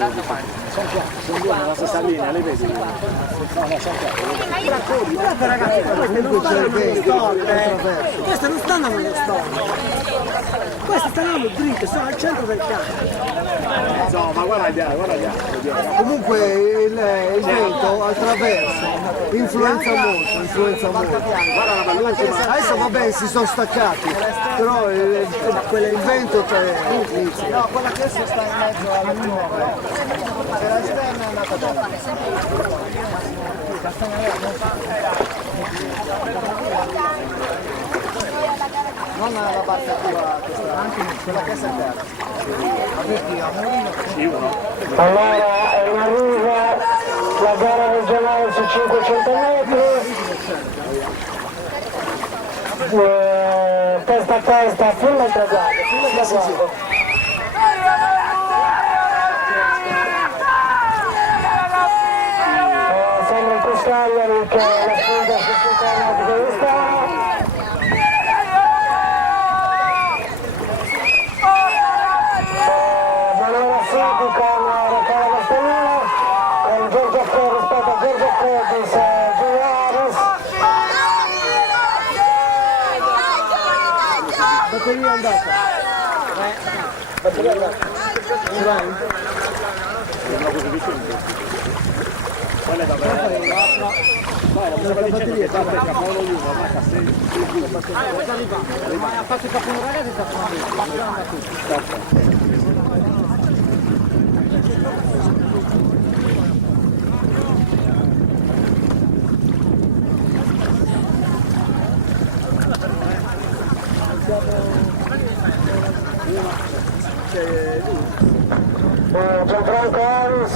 Sono due nella stessa linea, le vedi? No, no, sono Guardate ragazzi, queste non stanno nello stop. Queste stanno dritte, sono al centro del campo. No, ma guarda dietro. Comunque il vento attraverso, influenza molto. Guarda la bellissima. Adesso va bene, si sono staccati, però il vento inizia. No, quella che sta in mezzo alla nuova. Se la esterna è andata bene. Non la parte attiva, quella che è a terra. Allora è in arrivo la gara regionale su 500 metri, testa a testa, fino al traguardo. Sembra il Cuscagliari che la sfida su 5 metri di vista. Con Raffaele Castellino, con Giorgio Ferri rispetto a Giorgio Fredis e Giulianis. Batteria è andata. Batteria è andata. Ce l'hai? Quella è da bere. No, la batteria è da Paolo Lugo, ma Castelli. Ha fatto il capo ragazzi e sta facendo. Gianfranco Aris